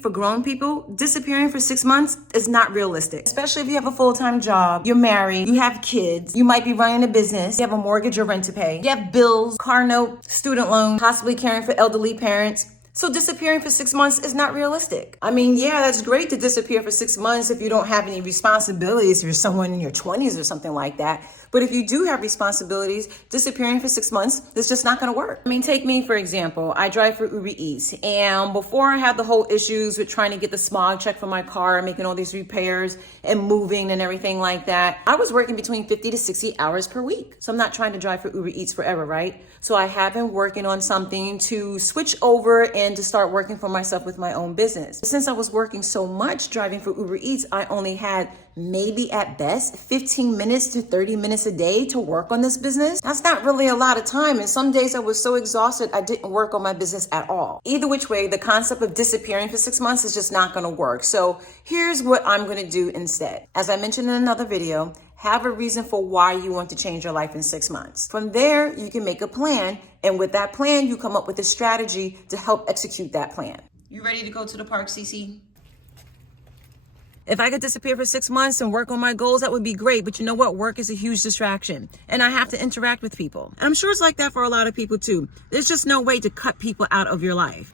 For grown people, disappearing for 6 months is not realistic, especially if you have a full-time job, you're married, you have kids, you might be running a business, you have a mortgage or rent to pay, you have bills, car note, student loan, possibly caring for elderly parents. So disappearing for 6 months is not realistic. I mean, yeah, that's great to disappear for 6 months if you don't have any responsibilities, if you're someone in your 20s or something like that. But if you do have responsibilities, disappearing for 6 months is just not gonna work. I mean, take me, for example. I drive for Uber Eats, and before I had the whole issues with trying to get the smog check for my car, making all these repairs and moving and everything like that, I was working between 50 to 60 hours per week. So I'm not trying to drive for Uber Eats forever, right? So I have been working on something to switch over and to start working for myself with my own business. Since I was working so much driving for Uber Eats, I only had maybe at best 15 minutes to 30 minutes a day to work on this business. That's not really a lot of time. And some days I was so exhausted, I didn't work on my business at all. Either which way, the concept of disappearing for 6 months is just not gonna work. So here's what I'm gonna do instead. As I mentioned in another video, have a reason for why you want to change your life in 6 months. From there, you can make a plan. And with that plan, you come up with a strategy to help execute that plan. You ready to go to the park, Cece? If I could disappear for 6 months and work on my goals, that would be great. But you know what? Work is a huge distraction and I have to interact with people. And I'm sure it's like that for a lot of people too. There's just no way to cut people out of your life.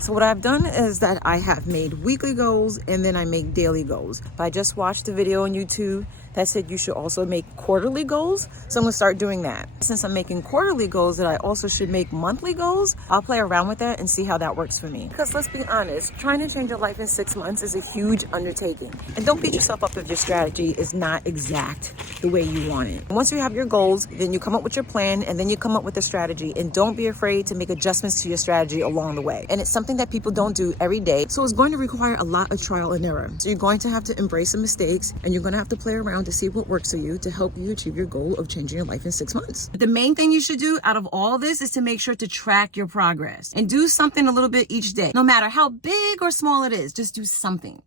So what I've done is that I have made weekly goals and then I make daily goals. But I just watched a video on YouTube that said you should also make quarterly goals. So I'm gonna start doing that. Since I'm making quarterly goals, that I also should make monthly goals. I'll play around with that and see how that works for me. Because let's be honest, trying to change your life in 6 months is a huge undertaking. And don't beat yourself up if your strategy is not exact the way you want it. Once you have your goals, then you come up with your plan and then you come up with a strategy. And don't be afraid to make adjustments to your strategy along the way. And it's something that people don't do every day. So it's going to require a lot of trial and error. So you're going to have to embrace some mistakes and you're going to have to play around to see what works for you to help you achieve your goal of changing your life in 6 months. But the main thing you should do out of all this is to make sure to track your progress and do something a little bit each day. No matter how big or small it is, just do something.